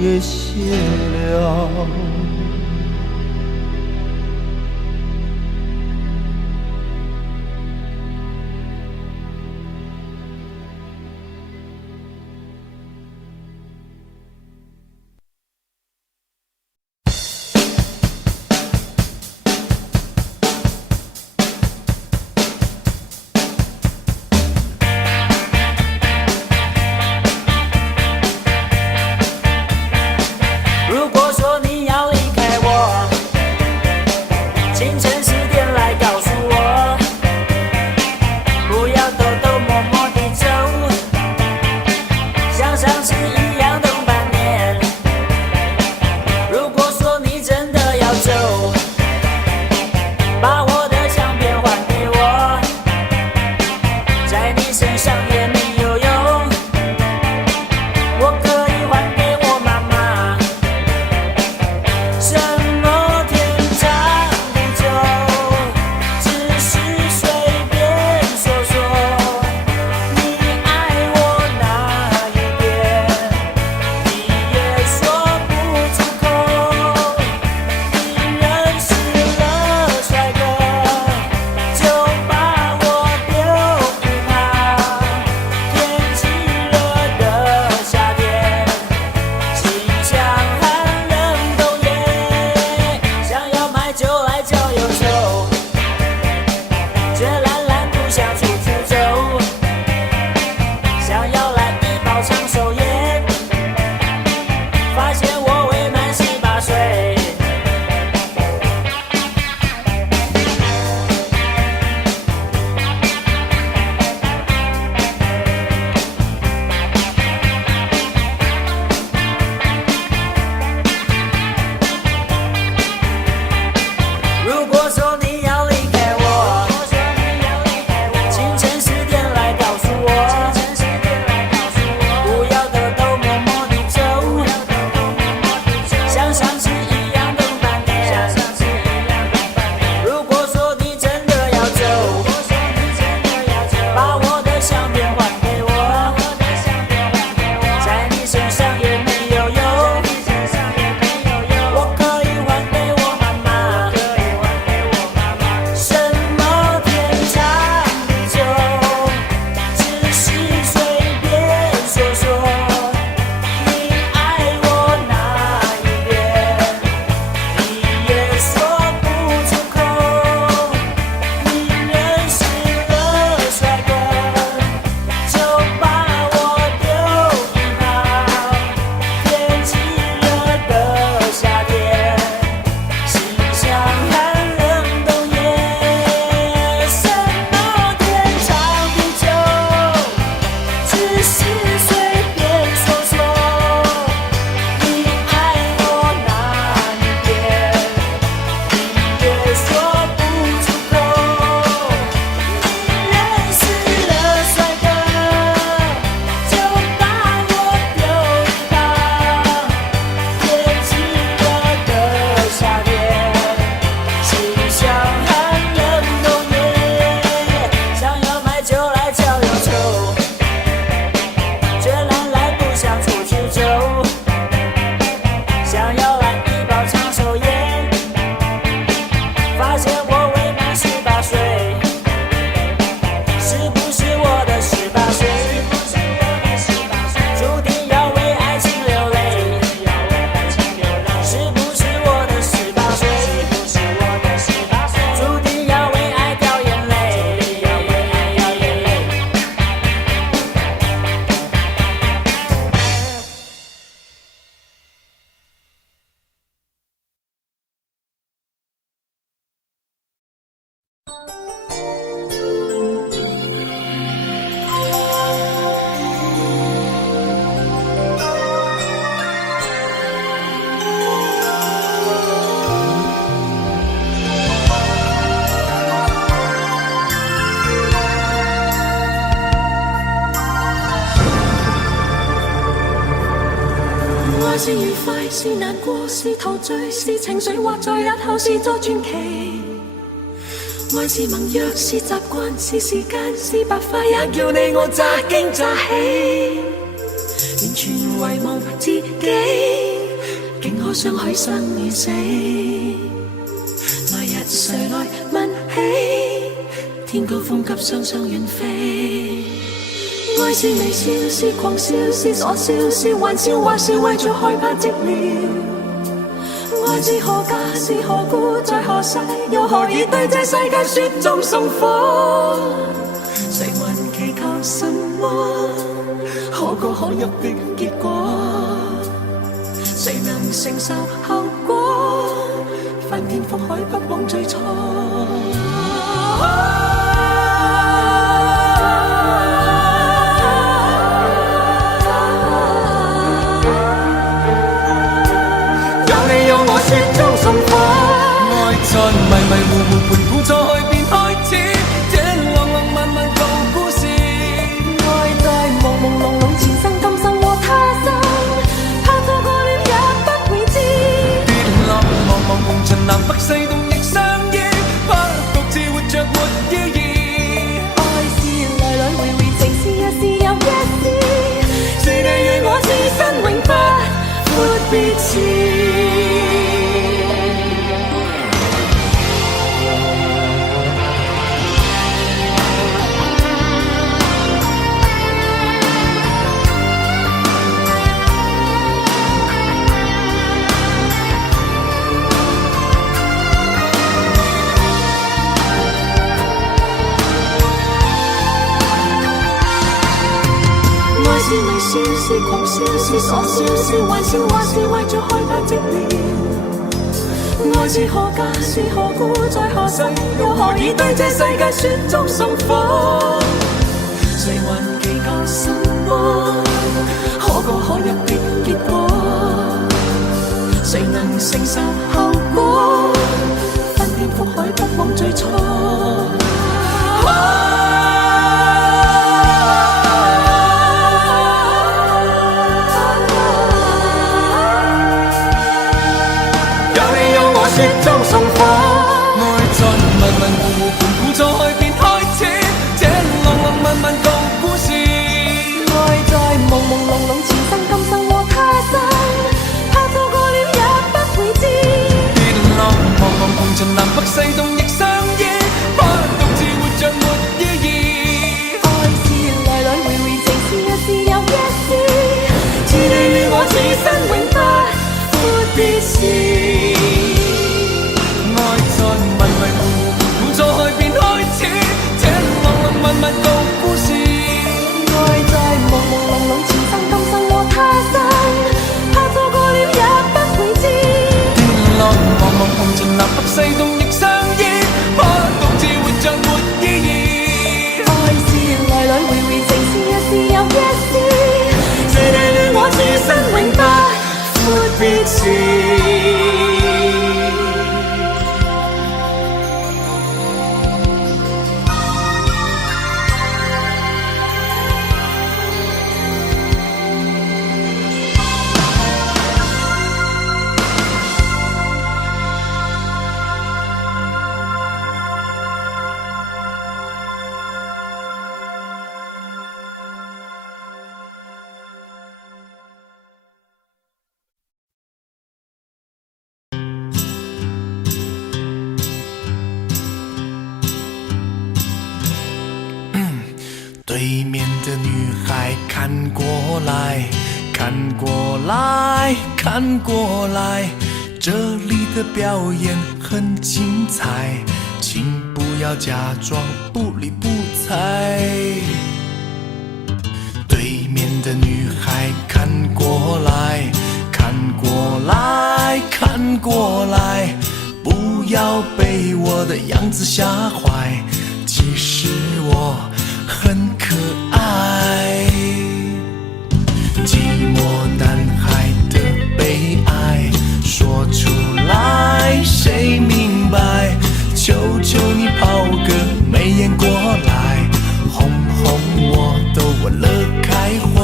也谢了。是愉快，是難過，是陶醉，是情緒，或在日後是作傳奇。愛是盟約，是習慣，是時間，是白髮，也叫你我乍驚乍喜。完全遺忘自己，竟可相許生與死。來日誰來問起？天高風急，雙雙遠飛。愛是微笑，是狂笑，是傻笑，是玩笑，或是為著害怕寂寥。愛是何價，是何故，在何世，又何以對這世界雪中送火？誰還祈求什麼可歌可泣的結果？誰能承受後果？翻天覆海，不枉最初。雪中送火，愛在迷迷糊糊盤古錯去便開始，這浪浪漫漫舊故事。愛在朦朦朧朧前生今生和他生，怕錯過了也不會知。跌落茫茫紅塵南北西東亦相依，怕獨自活着沒意義。愛是來來回回情是一時又一時，是你與我此生永不闊別時。是微笑，是狂笑，是傻笑，是玩笑，或是為著害怕寂寥。愛是何價，是何故，在何世，又何以對這世界雪中送火？誰還祈求什麼可歌可泣的結果？誰能承受後果？翻天覆海，不枉最初。雪中送火，愛在迷迷糊糊盤古錯去便開始，這浪浪漫漫舊故事。愛在朦朦朧朧前生今生和他生，怕錯過了也不會知。跌落茫茫紅塵南北西東亦相依，怕獨自活着沒意義。愛是來來回回情是一時又一時，是你與我此生永不闊別時。迷迷糊糊盤古錯去便開始，這浪浪漫漫舊故事。愛在朦朦朧朧前生今生和他生，怕錯過了也不會知。跌落茫茫紅塵南北西東亦相依，怕獨自活着沒意義。愛是來來回回情是一時又一時，是你與我此生永不闊別時。对面的女孩看过来，看过来，看过来，这里的表演很精彩，请不要假装不理不睬。对面的女孩看过来，看过来，看过来，不要被我的样子吓坏，其实我很可爱。寂寞男孩的悲哀说出来谁明白，求求你抛个媚眼过来，哄哄我都玩乐开怀。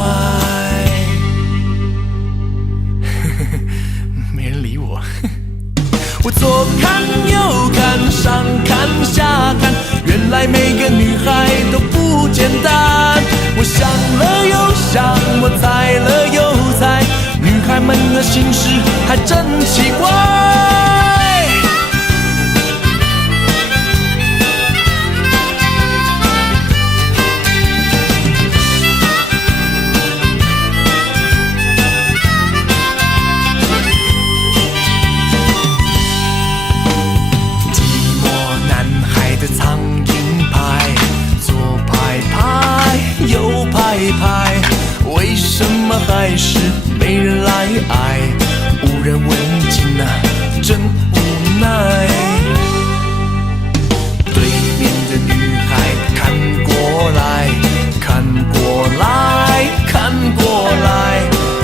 左看右看，上看下看，原来每个女孩都不简单。我想了又想，我猜了又猜，女孩们的心事还真奇怪。为什么还是没人来爱？无人问津啊，真无奈。对面的女孩看过来，看过来，看过来，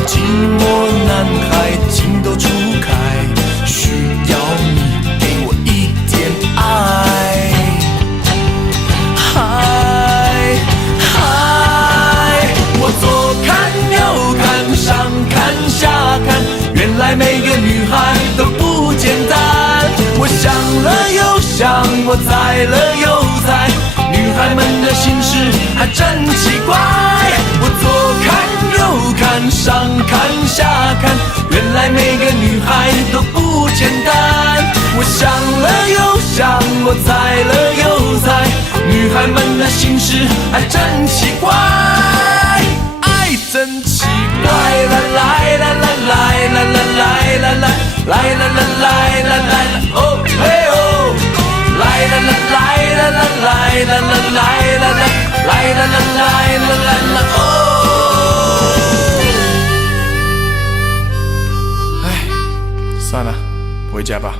寂寞男孩情窦初开，需要你给我一点爱。原来每个女孩都不简单，我想了又想，我猜了又猜，女孩们的心事还真奇怪。我左看右看，上看下看，原来每个女孩都不简单。我想了又想，我猜了又猜，女孩们的心事还真奇怪。爱真奇怪，啦啦啦啦啦啦啦啦啦啦啦啦啦啦哦嘿哦，来啦啦来啦啦来啦啦来啦啦来啦啦来啦啦啦哦。哎，算了，回家吧。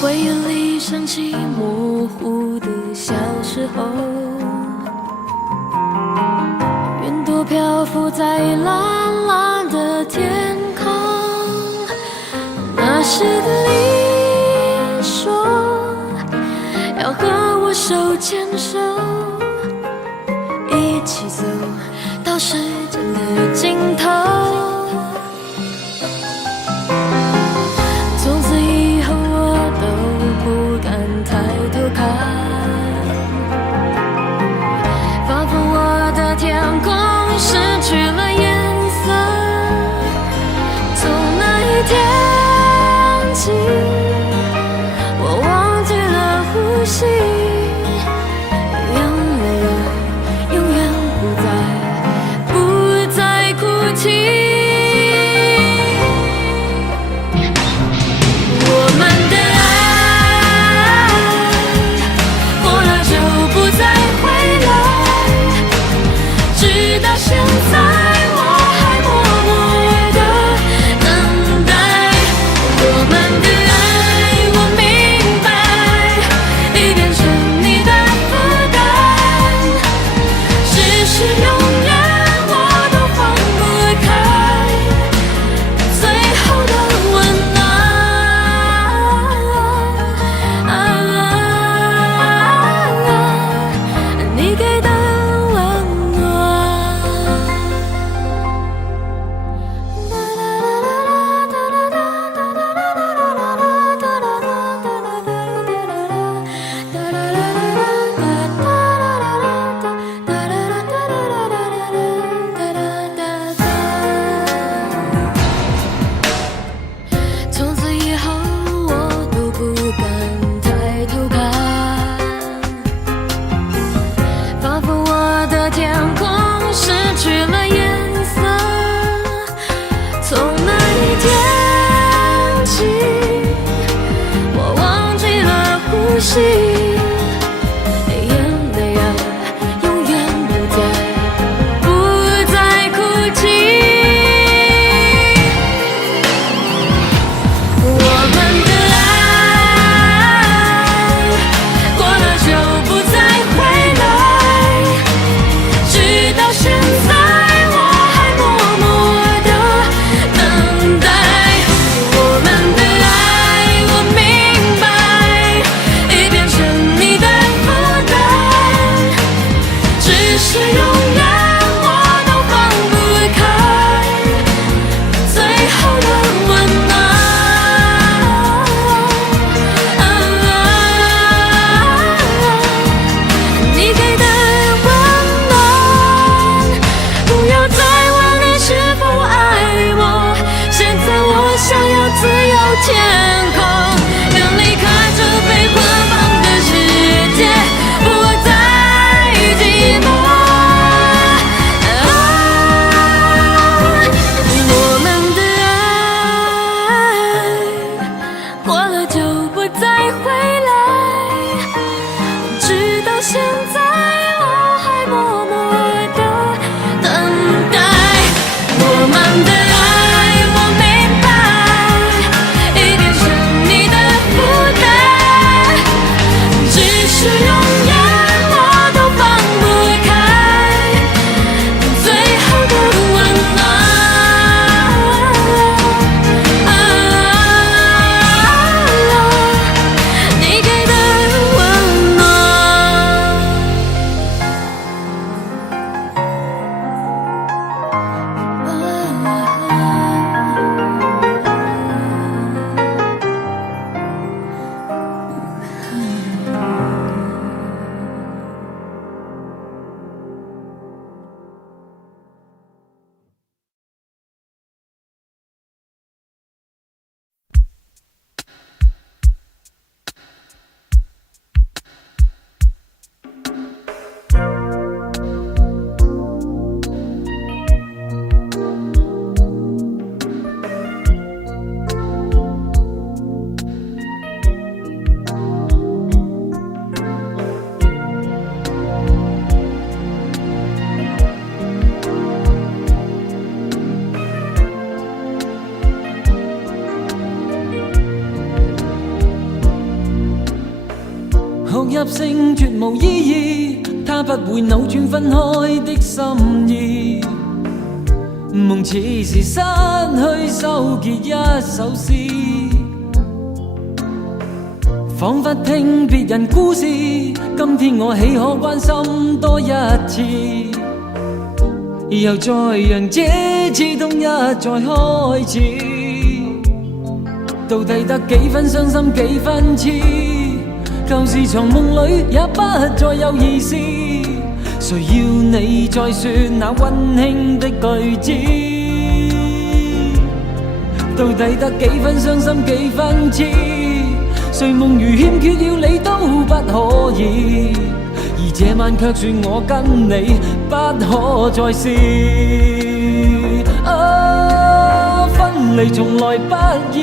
回忆里想起模糊的小时候，云朵漂浮在蓝蓝的天空。那时的你说要和我手牵手，一起走到时间的尽头。从此以后我都不敢抬头看，仿佛我的天空失去了颜色。从那一天起，我忘记了呼吸，眼泪永远不再哭泣。现在我还默默地等待我们的爱，我明白已变成你的负担，只是永远我都放不开最后的温暖，你给的使永远我都放不开最后的温暖。你给的温暖，不要再问你是否爱我，现在我想要自由天空，能离开这被捆绑的世界，不再寂寞。我们的爱过了就不再回来，直到现在我还默默地等待。我们的爱我明白，已变成你的负担，只是永远我都放不开最后的温暖。你给的温暖。哭泣聲絕無意義，它不會扭轉分開的心意。夢似是失去收結一首詩，彷彿聽別人故事，今天我豈可關心多一次？又再讓這刺痛一再開始，到底得幾分傷心幾分痴？舊時藏夢裏也不再有意思，誰要你再說那溫馨的句子？到底得幾分傷心幾分痴？誰夢如欠缺要你都不可以，而這晚卻說我跟你不可再試。分離從來不易，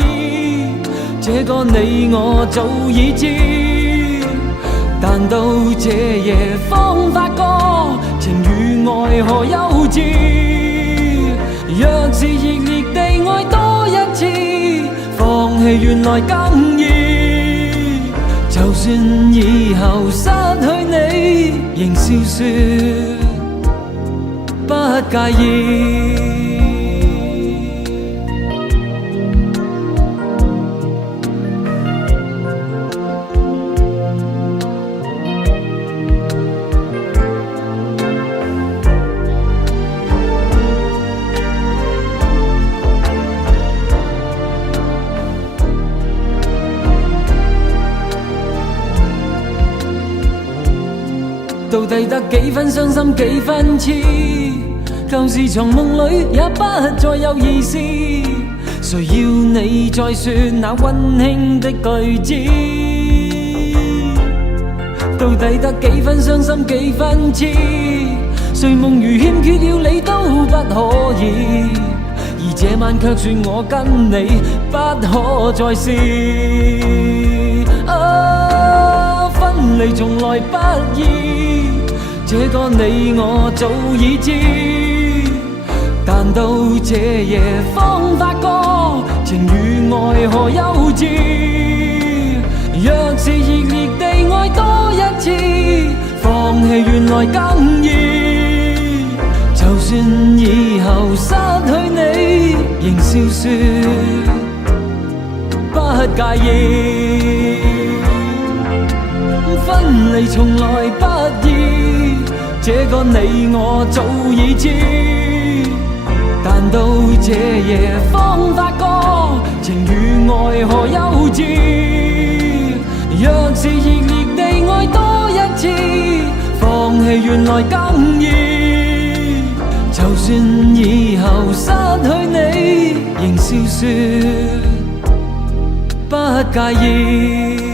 這個你我早已知。但到這夜方發覺情與愛何幼稚，若是熱烈地愛多一次，放棄原來更易。就算以後失去你，仍笑說不介意。到底得幾分傷心幾分痴？舊時藏夢裏也不再有意思，誰要你再說那溫馨的句子？到底得幾分傷心幾分痴？誰夢如欠缺要你都不可以，而這晚卻說我跟你不可再試。分離從來不易，這個你我早已知。但到這夜方發覺情與愛何幼稚，若是熱烈地愛多一次，放棄原來更易。就算以後失去你，仍笑說不介意。分離從來不易，這個你我早已知，但到這夜方發覺情與愛何幼稚。若是熱烈地愛多一次，放棄原來更易。就算以後失去你，仍笑說不介意。